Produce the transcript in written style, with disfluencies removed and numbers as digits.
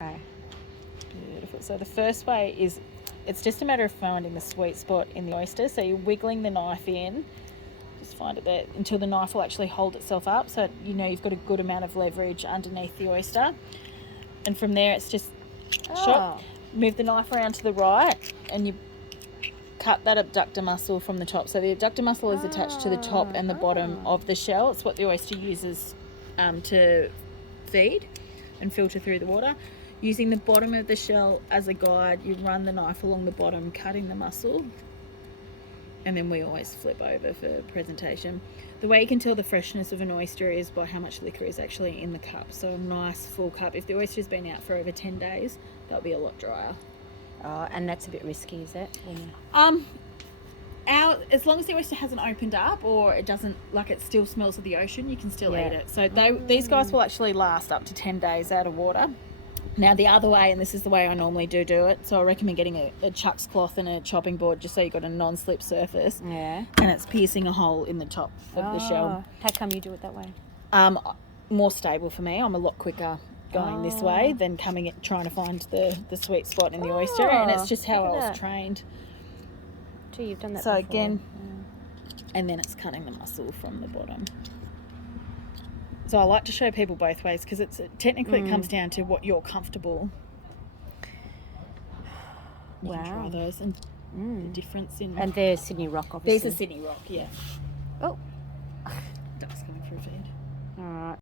Okay. Beautiful. So the first way is, it's just a matter of finding the sweet spot in the oyster. So you're wiggling the knife in, just find it there until the knife will actually hold itself up. So you know you've got a good amount of leverage underneath the oyster. And from there it's just shot, move the knife around to the right, and you cut that abductor muscle from the top. So the abductor muscle is attached to the top and the bottom of the shell. It's what the oyster uses to feed and filter through the water. Using the bottom of the shell as a guide, you run the knife along the bottom, cutting the muscle, and then we always flip over for presentation. The way you can tell the freshness of an oyster is by how much liquor is actually in the cup. So a nice full cup. If the oyster's been out for over 10 days, that'll be a lot drier. Oh, and that's a bit risky, is it? As long as the oyster hasn't opened up or it doesn't, like it still smells of the ocean, you can still eat it. So these guys will actually last up to 10 days out of water. Now the other way, and this is the way I normally do it, so I recommend getting a chucks cloth and a chopping board just so you've got a non-slip surface. Yeah. And it's piercing a hole in the top of the shell. How come you do it that way? More stable for me. I'm a lot quicker going this way than trying to find the sweet spot in the oyster, and it's just how I was trained. Gee, you've done that so before. Again, and then it's cutting the muscle from the bottom. So I like to show people both ways because it comes down to what you're comfortable. You can try those and the difference in. And they're Sydney Rock, obviously. These are Sydney Rock, yeah.